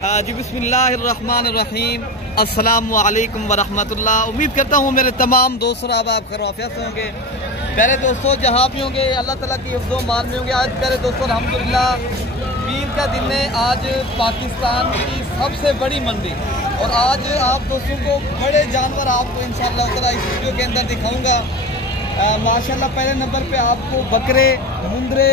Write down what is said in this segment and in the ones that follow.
जी बिस्मिल्लाहिर्रहमानिर्रहीम अस्सलामु अलैकुम वरहमतुल्लाह। उम्मीद करता हूँ मेरे तमाम दोस्त और आप खैर आफियत से होंगे। प्यारे दोस्तों जहाँ भी होंगे अल्लाह ताला की हिफ्ज़ो मान में होंगे। आज प्यारे दोस्तों अल्हम्दुलिल्लाह पीर का दिन है। आज पाकिस्तान की सबसे बड़ी मंडी और आज आप दोस्तों को बड़े जानवर आपको इंशाअल्लाह ताला इस वीडियो के अंदर दिखाऊँगा। माशाल्लाह पहले नंबर पर आपको बकरे, मुंदरे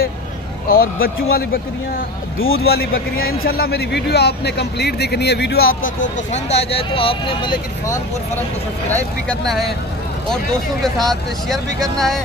और बच्चों वाली बकरियां, दूध वाली बकरियां। इंशाल्लाह मेरी वीडियो आपने कंप्लीट देखनी है। वीडियो आपका को पसंद आ जाए तो आपने मलिक इरफान फार्म को सब्सक्राइब भी करना है और दोस्तों के साथ शेयर भी करना है।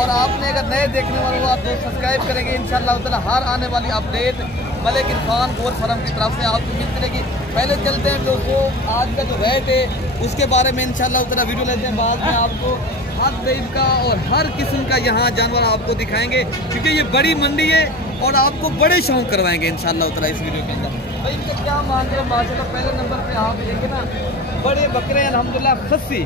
और आपने अगर नए देखने वाले हो आप दोस्त सब्सक्राइब करेंगे इंशाल्लाह ताला हर आने वाली अपडेट मलिक इरफान फार्म की तरफ से आपको मिलती रहेगी। पहले चलते हैं दोस्तों आज का जो रेट है उसके बारे में इंशाल्लाह ताला वीडियो लेते हैं। बाद में आपको हर टाइप का और हर किस्म का यहाँ जानवर आपको दिखाएंगे क्योंकि ये बड़ी मंडी है और आपको बड़े शौक करवाएंगे इंशाल्लाह ताला इस वीडियो के अंदर। भाई इनका क्या मान रहे हैं माशाल्लाह। पहले नंबर पे आप देखें ना बड़े बकरे हैं अल्हम्दुलिल्लाह, खस्सी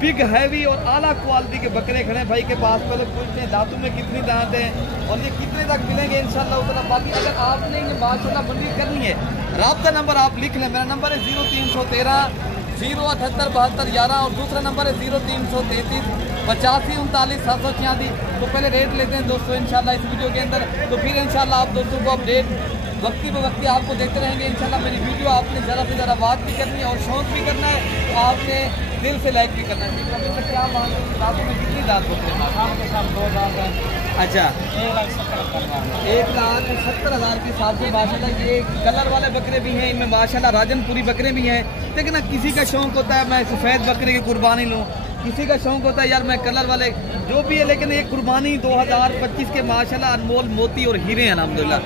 बिग हैवी और आला क्वालिटी के बकरे खड़े हैं भाई के पास। पहले पूछते हैं दांतों में कितनी दांत है और ये कितने तक मिलेंगे इंशाल्लाह ताला। बाकी अगर आपने ये माशाल्लाह मंडी करनी है राब्ता नंबर आप लिख लें। मेरा नंबर है 0313 078 72 11 और दूसरा नंबर है 0333 85 39 746। तो पहले रेट लेते हैं दोस्तों इंशाल्लाह इस वीडियो के अंदर। तो फिर इंशाल्लाह आप दोस्तों को अपडेट वक्ती ब वक्ती आपको देखते रहेंगे इंशाल्लाह। मेरी वीडियो आपने ज़्यादा से ज़्यादा बात भी करनी है और शौक भी करना है तो आपने दिल से लाइक भी करना है। अभी तक क्या मान रहे हैं रातों में कितनी दांत होते हैं? शाम के साथ 2 दांत हैं। अच्छा 1,70,000 के हिसाब से माशाल्लाह। ये कलर वाले बकरे भी हैं इनमें माशाल्लाह, राजनपुरी बकरे भी हैं। लेकिन ना किसी का शौक होता है मैं सफ़ेद बकरे की कुर्बानी लूँ, किसी का शौक होता है यार मैं कलर वाले जो भी है। लेकिन ये कुर्बानी 2025 के माशाल्लाह अनमोल मोती और हीरे हैं अल्हम्दुलिल्लाह।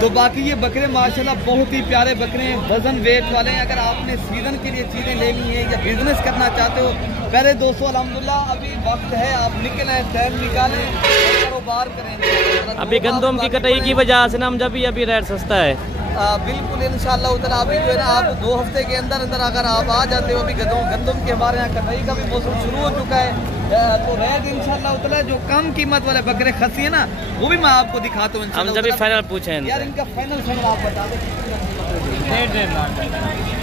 तो बाकी ये बकरे माशाल्लाह बहुत ही प्यारे बकरे हैं, वजन वेट वाले हैं। अगर आपने सीजन के लिए चीज़ें लेनी है या बिजनेस करना चाहते हो पहले दोस्तों अल्हम्दुलिल्लाह अभी वक्त है, आप निकलें टाइम निकालें कारोबार करें। अभी गंदम की कटाई की वजह से ना हम जब अभी रेट सस्ता है। बिल्कुल इंशाल्लाह उतना अभी जो है ना आप 2 हफ्ते के अंदर अंदर अगर आप आ जाते हो। अभी गंदम के हमारे यहाँ कटाई का भी मौसम शुरू हो चुका है। तो रेट इंशाल्लाह उतना जो कम कीमत वाले बकरे खसी है ना वो भी मैं आपको दिखाता हूँ। हम जब फाइनल पूछे यार इनका फाइनल आप बता दें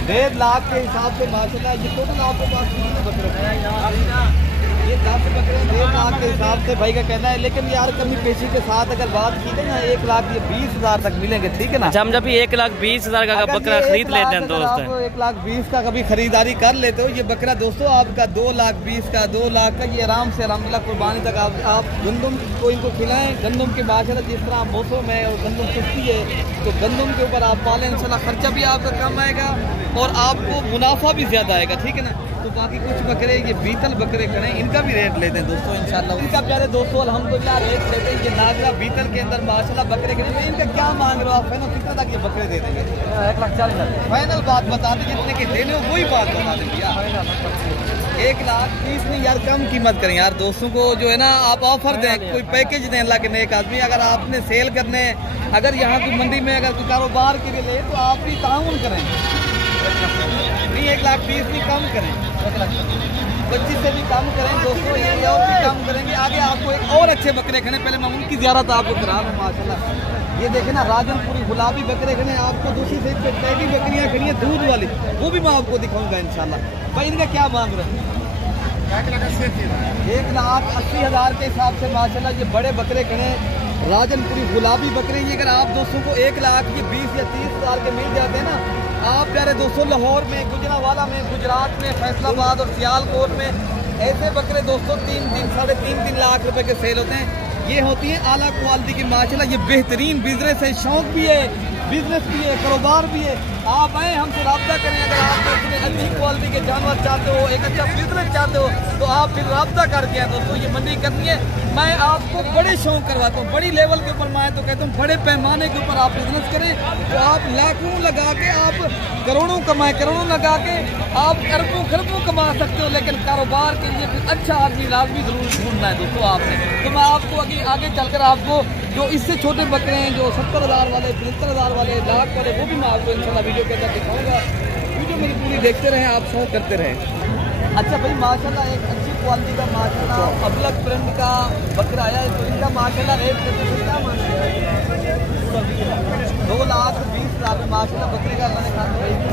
1.5 लाख के हिसाब से माशाल्लाह। ये टोटल आपके पास कितने बकरे? ये 10 बकरे 1.5 लाख के हिसाब से भाई का कहना है। लेकिन यार कमी पेशी के साथ अगर बात की जाए ना 1,20,000 तक मिलेंगे, ठीक है ना। हम जब 1,20,000 का बकरा खरीद लेते हैं दोस्त, आप 1,20,000 का कभी खरीदारी कर लेते हो ये बकरा दोस्तों आपका 2,20,000 का 2 लाख का ये आराम से अल्हम्दुलिल्लाह कुर्बानी तक आप गंदम को इनको खिलाएं। गंदम के माशाल्लाह जिस तरह मौसम है और गंदम सस्ती है तो गंदम के ऊपर आप पालें इंशाल्लाह खर्चा भी आपका कम आएगा और आपको मुनाफा भी ज्यादा आएगा, ठीक है ना। तो बाकी कुछ बकरे ये बीतल बकरे खड़े हैं इनका भी रेट लेते हैं दोस्तों इंशाल्लाह। इनका प्यारे दोस्तों अल्हम्दुलिल्लाह रेट लेते हैं। ये नागरा बीतल के अंदर माशाल्लाह बकरे खड़े हैं। इनका क्या मांग रहे हो आप? फाइनल कितने तक ये बकरे दे देंगे? 1,40,000 फाइनल बात बता दें जितने के देने हो वही बात बता दें भैया। 1,30,000 नहीं यार कम कीमत करें यार। दोस्तों को जो है ना आप ऑफर दें, कोई पैकेज दें अल्लाह के नेक आदमी। अगर आपने सेल करने अगर यहाँ की मंडी में अगर कोई कारोबार के लिए ले तो आप भी ताउन करें। नहीं 1,20,000 नहीं कम करें, 1,25,000 से भी कम करें दोस्तों। ये और भी कम करेंगे आगे। आपको एक और अच्छे बकरे खड़े पहले मैं उनकी ज़ियारत आपको करा रहा हूँ माशाल्लाह। ये देखें ना राजनपुरी गुलाबी बकरे खड़े आपको। दूसरी साइड पे टैगी बकरियाँ खड़ी हैं दूध वाली, वो भी मैं आपको दिखाऊंगा इंशाल्लाह। भाई इनका क्या मांग रहे हैं? 1,80,000 के हिसाब से माशाल्लाह ये बड़े बकरे खड़े राजनपुरी गुलाबी बकरे। ये अगर आप दोस्तों को 1,20,000 या 30,000 के मिल जाते हैं ना आप प्यारे दोस्तों लाहौर में, गुजरांवाला में, गुजरात में, फैसलाबाद और सियालकोट में ऐसे बकरे दोस्तों 3-3 साढ़े 3 लाख रुपए के सेल होते हैं। ये होती है आला क्वालिटी की माशाल्लाह। ये बेहतरीन बिजनेस है, शौक भी है, बिजनेस भी है, कारोबार भी है। आप आए हमसे रब्ता करें। अगर आप अच्छी क्वालिटी के जानवर चाहते हो, एक अच्छा बिजनेस चाहते हो तो आप फिर रब्ता करके आए दोस्तों। ये मंडी करनी है मैं आपको बड़े शौक करवाता हूँ, बड़ी लेवल के ऊपर मैं तो कहता हूँ बड़े पैमाने के ऊपर आप बिजनेस करें तो आप लाखों लगा के आप करोड़ों कमाए, करोड़ों लगा के आप अरबों खरबों कमा सकते हो। लेकिन कारोबार के लिए फिर अच्छा आदमी लाजमी जरूर ढूंढना है दोस्तों आपने। तो मैं आपको आगे चलकर आपको जो इससे छोटे बकरे हैं जो 70,000 वाले, 75,000 वाले, लाख वाले वो भी मैं आपको इंशाल्लाह वीडियो के अंदर दिखाऊंगा। वीडियो मेरी पूरी देखते रहें, आप शौक करते रहें। अच्छा भाई माशाल्लाह एक अच्छी क्वालिटी का माशाल्लाह अबलग ब्रांड का बकरा आया है तो इनका माशाल्लाह रेट क्या मांग रहे हैं? 2,20,000 में माशाल्लाह बकरे का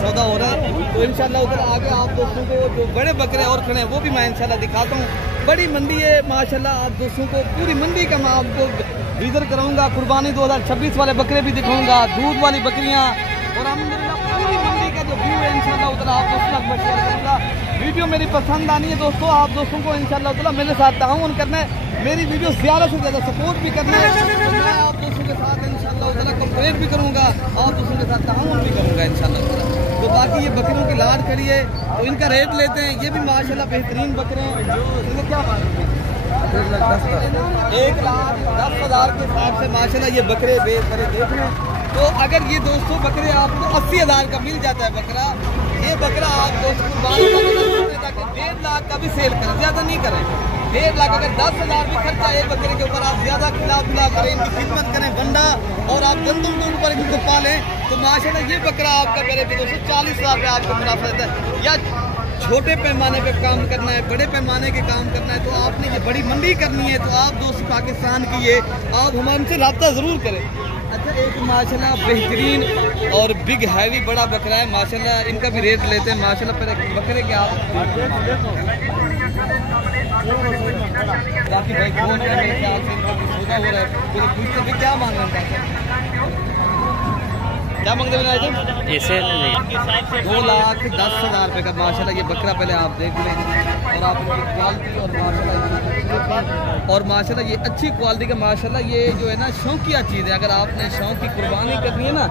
सौदा हो रहा है। तो इंशाल्लाह उधर आगे आप दोस्तों को जो बड़े बकरे और खड़े हैं वो भी मैं इंशाल्लाह दिखाता हूँ। बड़ी मंडी है माशाल्लाह, आप दोस्तों को पूरी मंडी का मैं आपको विजिट कराऊंगा। कुर्बानी 2026 वाले बकरे भी दिखाऊंगा, दूध वाली बकरियाँ और पूरी मंडी का जो व्यू है इंशाल्लाह उधर आप दोस्तों को शेयर करूँगा। वीडियो मेरी पसंद आनी है दोस्तों, आप दोस्तों को इंशाल्लाह ताला मेरे साथ ताउन करना है, मेरी वीडियो ज़्यादा से ज़्यादा सपोर्ट भी करना है। तो मैं आप दोस्तों के साथ इंशाल्लाह ताला कंपेयर भी करूँगा, आप दोस्तों के साथ ताउन भी करूँगा इंशाल्लाह ताला। तो बाकी ये बकरियों की लाट खड़ी है तो इनका रेट लेते हैं। ये भी माशाल्लाह बेहतरीन बकरे हैं। इनका क्या मांग है? 1,10,000 के हिसाब से माशाल्लाह ये बकरे बेहतरीन देख रहे हैं। तो अगर ये दोस्तों बकरे आपको 80,000 का मिल जाता है बकरा, ये बकरा आप दोस्तों 1.5 लाख का भी सेल करें, ज़्यादा नहीं करें। 1.5 लाख, अगर 10,000 भी खर्चा है बकरे के ऊपर, आप ज़्यादा खिला पिला करें, इनकी खिदमत करें, बंडा और आप गंदम के ऊपर इनको पालें तो माशाल्लाह ये बकरा आपका मेरे भी दोस्तों 40,000 रुपये आपको मुनाफा देता है। या छोटे पैमाने पे काम करना है, बड़े पैमाने के काम करना है तो आपने ये बड़ी मंडी करनी है तो आप दोस्त पाकिस्तान की ये आप हमसे रब्ता ज़रूर करें। अच्छा, एक माशाल्लाह बेहतरीन और बिग हैवी बड़ा बकरा है माशाल्लाह, इनका भी रेट लेते हैं माशाल्लाह। पर बकरे के आप बाकी भाई कौन है मेरे ख्याल से इनका कुछ सौदा हो रहा है, पूरे पूछते भी क्या मांग रहे हैं, क्या मांगते हैं ऐसे 2,10,000 रुपये का माशाल्लाह ये बकरा। पहले आप देख लें और आप इनकी क्वालिटी और माशाल्लाह ये अच्छी क्वालिटी का माशाल्लाह ये जो है ना शौकिया चीज़ है। अगर आपने शौक की कुर्बानी करनी है ना,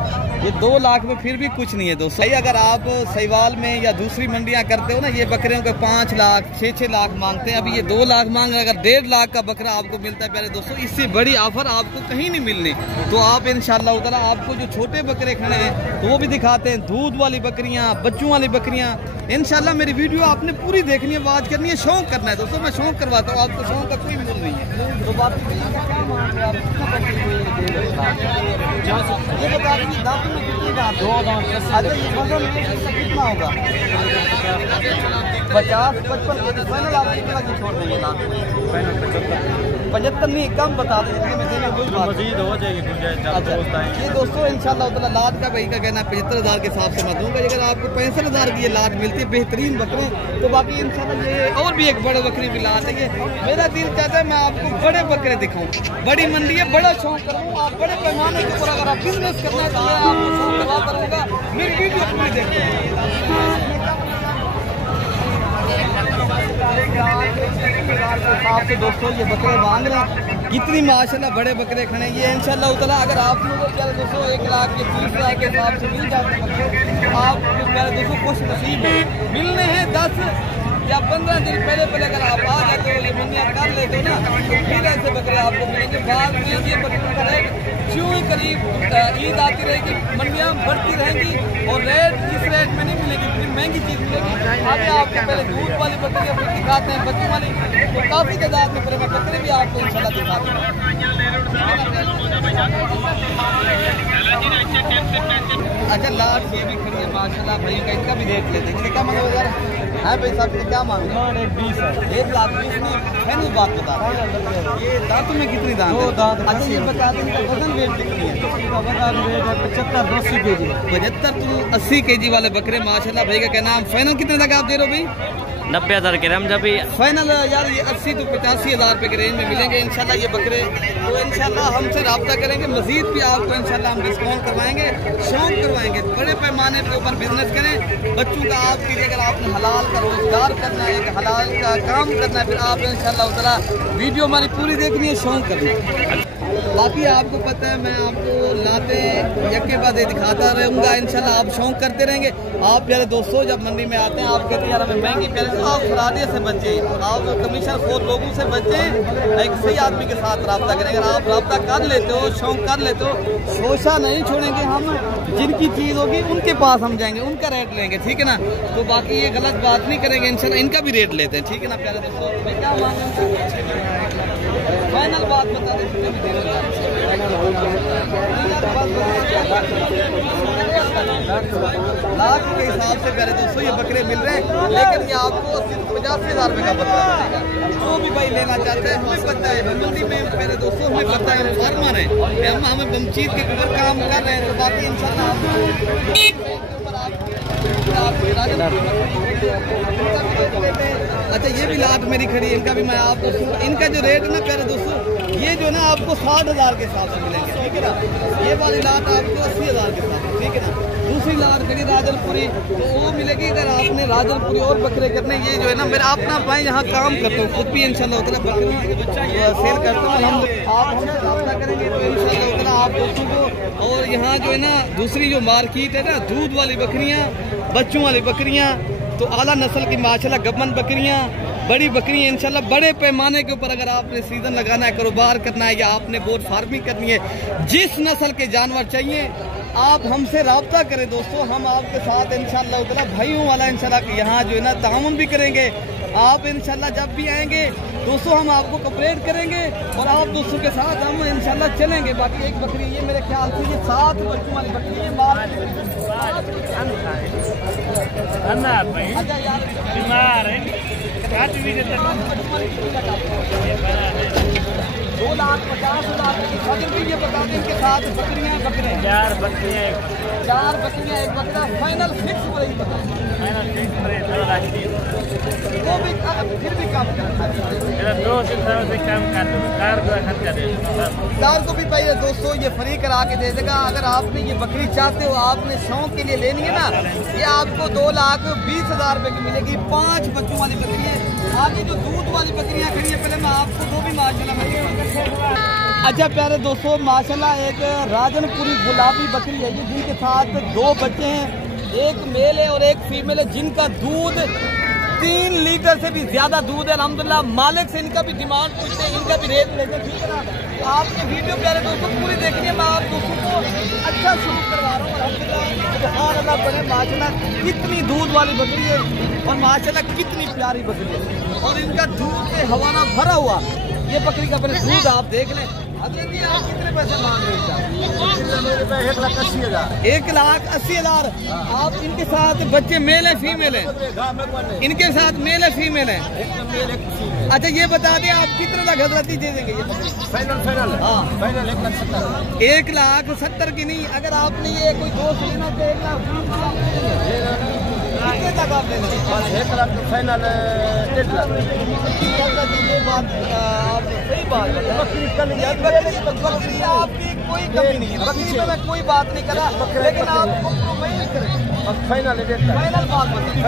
ये 2 लाख में फिर भी कुछ नहीं है दोस्तों। सही अगर आप सहीवाल में या दूसरी मंडियाँ करते हो ना, ये बकरियों के 5 लाख 6 लाख मांगते हैं, अभी ये 2 लाख मांग रहे हैं। अगर 1.5 लाख का बकरा आपको मिलता है प्यारे दोस्तों, इससे बड़ी ऑफर आपको कहीं नहीं मिलनी। तो आप इंशाल्लाह ताला आपको जो छोटे बकरे खड़े हैं तो वो भी दिखाते हैं, दूध वाली बकरियाँ, बच्चों वाली बकरियाँ। इंशाल्लाह मेरी वीडियो आपने पूरी देखनी है, बात करनी है, शौक करना है दोस्तों। मैं शौक करवाता हूँ, आपको शौक का कोई मूल नहीं है। तो बात ये बता दीजिए दांत में कितने दांत? 2 दांत। अच्छा, ये वजन कितना होगा? 50-55 फाइनल आप कितना की छोड़ देंगे? 75 नहीं, कम बता दें, इसलिए मैं देंगे कोई बात मजीद हो जाएगी। अच्छा, ये दोस्तों इंशाल्लाह ताला लाट का भाई का कहना है 75,000 के हिसाब से मैं दूंगा। अगर आपको 65,000 की ये लाट मिलती है बेहतरीन बकरे, तो बाकी इंशाल्लाह ये और भी एक बड़े बकरी भी लाट है। मेरा दिल चाहता है मैं आपको बड़े बकरे दिखाऊं, बड़ी मंडी है, बड़ा शौक करूँ। आप बड़े पैमाने के ऊपर अगर आप बिजनेस करना है तो मैं आपको शौक करवा करूँगा। मेरी वीडियो पूरी देखते हैं। आपसे दोस्तों ये बकरे मांग रहे हैं, कितनी माशाल्लाह बड़े बकरे खड़े हैं। ये इंशाल्लाह ताला अगर आप लोगों को दोस्तों 1,20,000 के हिसाब से मिल जाते हैं बकरे, आप प्यारे दोस्तों खुश नसीब मिलने हैं। 10 या 15 दिन पहले अगर आप आ जाते हो, ये मंडियाँ कर लेते हो ना, तो फिर ऐसे बकरे आपको मिलेंगे। बाद में ये बकरे का रेट क्यों ही करीब ईद आती रहेगी, मंडियाँ बढ़ती रहेंगी और रेट इस रेट में नहीं मिलेगी, फिर महंगी चीज़ मिलेगी। अभी आपको पहले दूध वाली बकरियाँ फिर दिखाते हैं, बच्चों वाली तो काफ़ी तादाद में बड़े बकरे भी आपको इंशाल्लाह दिखाते हैं। अच्छा, लाट ये भी खड़ी है माशाल्लाह भाई का, इनका भी रेट लेते हैं। क्या मांगे यार? है भाई साहब, क्या मांग रहे हैं? 1,20,000 नहीं, फाइनल बात बता रहे हैं। ये दांतों में कितनी दांत? 2 दांत। अच्छा, ये बता दें इनका वजन वेट कितनी है? 75-80 kg। 75-80 kg वाले बकरे माशाल्लाह भाई का कहना है। फाइनल कितने तक आप दे रहे हो भाई? 90,000 के रम जब फाइनल यार ये 80-85,000 रुपये के रेंज में मिलेंगे इंशाल्लाह ये बकरे। तो इंशाल्लाह हमसे रब्ता करेंगे, मजीद भी आपको इंशाल्लाह हम डिस्काउंट करवाएंगे, शौक करवाएंगे। बड़े पैमाने के ऊपर बिजनेस करें, बच्चों का आप कीजिए। अगर आपने हलाल का रोजगार करना है, हलाल का काम करना है, फिर आप इंशाल्लाह ताला वीडियो हमारी पूरी देखनी है, शौक करना है। बाकी आपको पता है मैं आपको लाते यके बाद दिखाता रहूँगा इंशाल्लाह, आप शौक करते रहेंगे। आप प्यारे दोस्तों जब मंडी में आते हैं आप कहते हैं यार हमें महंगी, प्यारे तो आप फरादिया से बचें, आप कमीशन खोर लोगों से बचें, एक सही आदमी के साथ रब्ता करें। अगर आप रब्ता कर लेते हो, शौक कर लेते हो, शोशा नहीं छोड़ेंगे हम, जिनकी चीज़ होगी उनके पास हम जाएंगे, उनका रेट लेंगे, ठीक है ना। तो बाकी ये गलत बात नहीं करेंगे इंशाल्लाह, इनका भी रेट लेते हैं, ठीक है ना प्यारे दोस्तों। क्या मांगे फाइनल बात बता दें? लाख के हिसाब से प्यारे दोस्तों ये बकरे मिल रहे हैं, लेकिन ये आपको सिर्फ 85,000 रुपये का बकरा मिलेगा। जो भी भाई लेना चाहते हैं हमें पता है, मंडी में मेरे दोस्तों हमें पता है, फार्मर है, हमें बमचीत के ऊपर काम कर रहे हैं, तो बाकी इंशाल्लाह अच्छा ये भी लाट मेरी खड़ी है, इनका भी मैं आप दोस्तों इनका जो रेट ना प्यारे दोस्तों ये जो ना आपको 60,000 के हिसाब से मिलेंगे, ठीक है ना। ये वाली लाट आपको 80,000 के हिसाब से, ठीक है ना। दूसरी लाट खड़ी राजनपुरी तो वो मिलेगी अगर आपने राजनपुरी और बकरे करने, ये जो है ना मेरा अपना भाई यहाँ काम करता हूँ खुद भी इंशाल्लाह बकरे सेल करता हूँ, हम आपसे रब्ता करेंगे तो इंशाल्लाह आप दोस्तों को। और यहाँ जो है ना दूसरी जो मार्केट है ना दूध वाली बकरियाँ, बच्चों वाली बकरियाँ, तो आला नस्ल की माशाल्लाह गब्बन बकरियाँ, बड़ी बकरियाँ इंशाल्लाह बड़े पैमाने के ऊपर अगर आपने सीजन लगाना है, कारोबार करना है या आपने बोट फार्मिंग करनी है, जिस नस्ल के जानवर चाहिए आप हमसे रब्ता करें दोस्तों। हम आपके साथ इंशाल्लाह उतना भाइयों वाला इंशाल्लाह यहाँ जो है ना ताउन भी करेंगे। आप इंशाल्लाह जब भी आएंगे दोस्तों हम आपको कॉपरेट करेंगे और आप दोस्तों के साथ हम इंशाल्लाह चलेंगे। बाकी एक बकरी ये मेरे ख्याल से ये 7 बच्चों वाली बकरी है। अच्छा यार बीमार है 2,50,000 की ये बता दें इनके साथ बकरियाँ बकरे 4 बकरियाँ एक बकरा फाइनल फिक्स हो रही बकरा वो भी फिर भी काम करता है 2-3 से कम कर दो कार को भी भाई दोस्तों ये फ्री करा के दे देगा। अगर आपने ये बकरी चाहते हो आपने शौक के लिए लेनी है ना, ये आपको 2,20,000 रुपए की मिलेगी। 5 बच्चों वाली बकरी है। आगे जो दूध वाली बकरियां खड़ी है पहले मैं आपको वो भी माशाल्लाह। अच्छा प्यारे दोस्तों माशाल्लाह एक राजनपुरी गुलाबी बकरी है ये, जिनके साथ 2 बच्चे हैं, एक मेल है और एक फीमेल है, जिनका दूध 3 लीटर से भी ज्यादा दूध है अल्हम्दुलिल्लाह। मालिक से इनका भी डिमांड पूछते हैं, इनका भी रेट लेते हैं, ठीक है ना। तो आपने वीडियो प्यारे दोस्तों पूरी देखनी है, मैं आप दोस्तों को अच्छा शुरू करवा रहा हूँ अल्हम्दुलिल्लाह। बड़े माशाल्लाह कितनी दूध वाली बकरी है और माशाल्लाह कितनी प्यारी बकरी है और इनका दूध से हवाना भरा हुआ ये बकरी का अपने दूध आप देख लें। आप कितने पैसे मांग रहे हैं? 1,80,000। आप इनके साथ बच्चे मेल है फीमेल है? इनके साथ मेल है फीमेल है? अच्छा ये बता दें आप कितने तक हजरती दे देंगे ये? फाइनल हाँ 1,70,000 की नहीं। अगर आपने ये कोई दोस्त लेना तो 1,20,000 कितने तक आप लेना? 1,00,000 फाइनल 1,00,000। सही बात बकरी आपकी कोई कमी नहीं है, बकरी में मैं कोई बात नहीं करा, लेकिन आप फाइनल बात बताइए।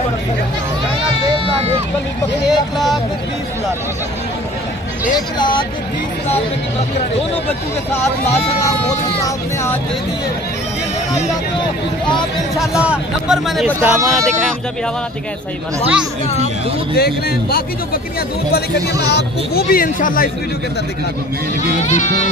1,20,000 रुपए की बकरी दोनों बच्चों के साथ माशाल्लाह मोदी साहब ने आज दे दिए। आप इंशाल्लाह नंबर मैंने हवाला दिखाया, हम जब हवाला दिखाया सही दूध देख रहे हैं। बाकी जो बकरियां दूध वाली खड़ी है मैं आपको वो भी इंशाल्लाह इस वीडियो के अंदर दिखा दूंगा।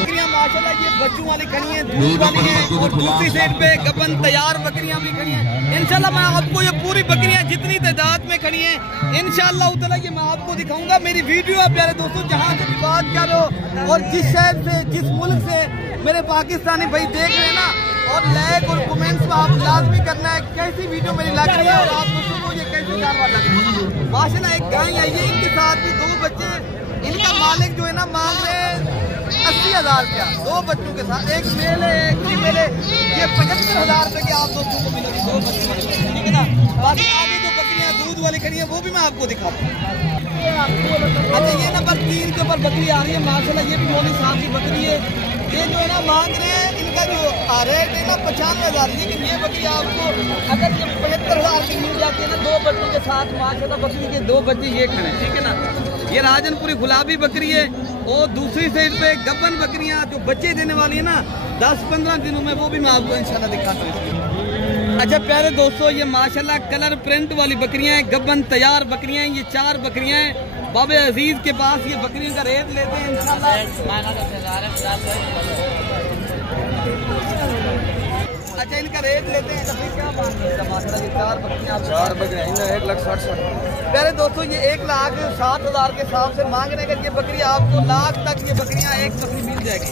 बकरियां माशाल्लाह ये बच्चों वाली खड़ी हैं, दूध वाली हैं और दूसरी साइड पे गबन तैयार बकरियां भी खड़ी हैं। इंशाल्लाह मैं आपको ये पूरी बकरियां जितनी तादाद में खड़ी हैं इंशाल्लाह उतना ये मैं आपको दिखाऊंगा। मेरी वीडियो है प्यारे दोस्तों जहाँ से बात कर रहे हो और जिस शहर से जिस मुल्क से मेरे पाकिस्तानी भाई देख रहे हैं ना, और लाइक और कमेंट्स में आप लाजमी करना है कैसी वीडियो मेरी लग रही है और आप दोस्तों को ये कैसे जानवर लग रही है। माशाल्लाह एक गाय आई है, इनके साथ भी 2 बच्चे, इनका मालिक जो है ना मांग रहे हैं 80,000 रुपया 2 बच्चों के साथ। एक मेल है एक फीमेल है, ये 75,000 रुपए की आप दोस्तों को मिलेगी 2 बच्चों, ठीक है ना। बाकी आगे जो बकरियां दूध वाली खड़ी है वो भी मैं आपको दिखाता हूँ। अच्छा ये नंबर 3 के ऊपर बकरी आ रही है माशाल्लाह, ये भी मौली साहब की बकरी है। ये जो है ना मांग रहे हैं इनका जो रेट है ना 95,000, लेकिन ये बकरी आपको अगर ये 75,000 की मिल जाती है ना 2 बच्चों के साथ माशाल्लाह। बकरी के 2 बच्चे ये खड़े, ठीक है ना। ये राजनपुरी गुलाबी बकरी है और दूसरी साइड पे गब्बन बकरियां जो बच्चे देने वाली है ना 10-15 दिनों में, वो भी मैं आपको इंशाल्लाह दिखाता हूँ। अच्छा प्यारे दोस्तों ये माशाल्लाह कलर प्रिंट वाली बकरियां हैं, गब्बन तैयार बकरियां हैं। ये 4 बकरियां हैं बाबे अजीज के पास। ये बकरियों का रेट लेते हैं इंशाल्लाह। अच्छा इनका रेट लेते हैं क्या बात है? 4 बकरियां 1,60,000। प्यारे दोस्तों ये 1,60,000 के हिसाब से मांग रहे हैं। ये बकरी आपको लाख तक ये बकरियां एक बकरी मिल जाएगी।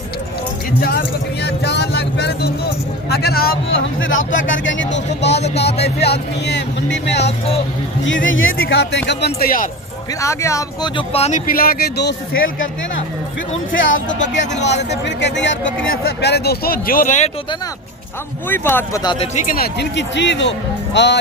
ये 4 बकरियां 4 लाख प्यारे दोस्तों, अगर आप हमसे रब्ता कर आएंगे दोस्तों, बाद औकात ऐसे आदमी हैं मंडी में आपको चीजें ये दिखाते हैं गबन तैयार, फिर आगे आपको जो पानी पिला के दोस्त सेल करते हैं ना, फिर उनसे आपको बकरियां दिलवा देते हैं, फिर कहते हैं यार बकरियां। प्यारे दोस्तों, जो रेट होता है ना, हम वही बात बताते हैं, ठीक है ना, जिनकी चीज हो,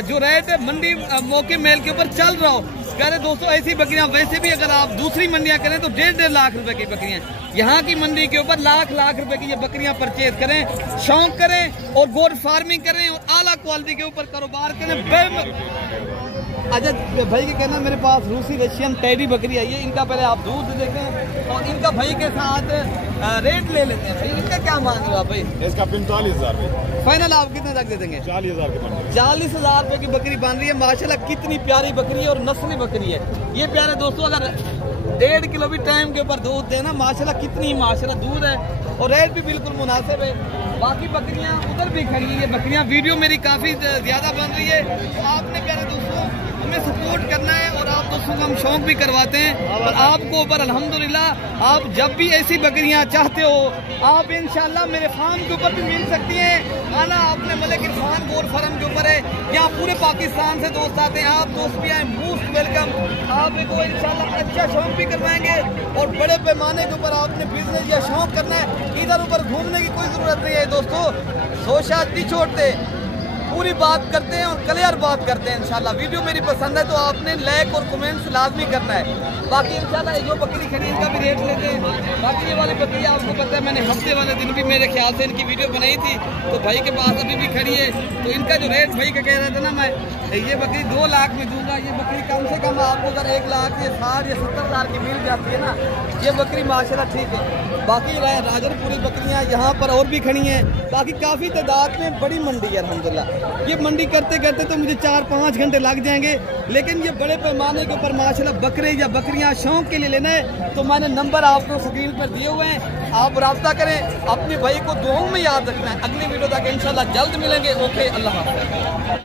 जो रेट मंडी मौके मेल के ऊपर चल रहा हो। प्यारे दोस्तों, ऐसी बकरियां वैसे भी अगर आप दूसरी मंडियां करें तो 1.5 लाख रुपए की बकरियां, यहाँ की मंडी के ऊपर लाख लाख रुपए की ये बकरियां परचेज करें, शौक करें और गोट फार्मिंग करें और आला क्वालिटी के ऊपर कारोबार करें। अच्छा भाई के कहना मेरे पास रूसी रशियन टेडी बकरी आई है, इनका पहले आप दूध देखें और इनका भाई के साथ रेट ले लेते हैं। भाई इनका क्या मांग रहे हो आप भाई? इसका 45,000 फाइनल आप कितने तक दे देंगे? 40,000 के 40,000 रुपए की बकरी बन रही है माशाल्लाह, कितनी प्यारी बकरी है और नस्ली बकरी है ये। प्यारे दोस्तों, अगर 1.5 किलो भी टाइम के ऊपर दूध देना माशाल्लाह, कितनी माशाल्लाह दूध है और रेट भी बिल्कुल मुनासिब है। बाकी बकरियां उधर भी खड़ी है बकरियां, वीडियो मेरी काफी ज्यादा बन रही है, तो आपने प्यारे दोस्तों हमें सपोर्ट करना है और आप दोस्तों को हम शौक भी करवाते हैं और आपको ऊपर अल्हम्दुलिल्लाह आप जब भी ऐसी बकरियां चाहते हो आप इंशाल्लाह मेरे फार्म के ऊपर भी मिल सकती हैं। आना आपने मलिक इरफान गोट फार्म के ऊपर है, यहाँ पूरे पाकिस्तान से दोस्त आते हैं, आप दोस्त भी आए, मोस्ट वेलकम। आपको इंशाल्लाह अच्छा शौक भी करवाएंगे और बड़े पैमाने के ऊपर आपने बिजनेस या शौक करना है, इधर ऊपर घूमने की कोई जरूरत नहीं है दोस्तों। सोचा नहीं छोड़ते, पूरी बात करते हैं और क्लियर बात करते हैं इंशाल्लाह। वीडियो मेरी पसंद है तो आपने लाइक और कमेंट्स लाजमी करना है। बाकी इंशाल्लाह जो बकरी खड़ी इनका भी रेट लेते हैं। बाकी ये वाली बकरी आपको पता है, मैंने हफ्ते वाले दिन भी मेरे ख्याल से इनकी वीडियो बनाई थी, तो भाई के पास अभी भी खड़ी है। तो इनका जो रेट भाई का कह रहे थे ना, मैं ये बकरी 2 लाख में दूंगा, ये बकरी कम से कम आपको अगर 1 लाख या 60 या 70,000 की मिल जाती है ना, ये बकरी माशाल्लाह ठीक है। बाकी राजनपुरी बकरियां यहाँ पर और भी खड़ी हैं, बाकी काफ़ी तादाद में बड़ी मंडी है अल्हम्दुलिल्लाह। ये मंडी करते करते तो मुझे 4-5 घंटे लग जाएंगे, लेकिन ये बड़े पैमाने के ऊपर माशाल्लाह बकरे या बकरियां शौक के लिए लेना है तो मैंने नंबर आपको स्क्रीन पर दिए हुए हैं, आप रब्ता करें। अपने भाई को दुआओं में याद रखना है। अगली वीडियो तक इंशाल्लाह जल्द मिलेंगे। ओके, अल्लाह हाफ़िज़।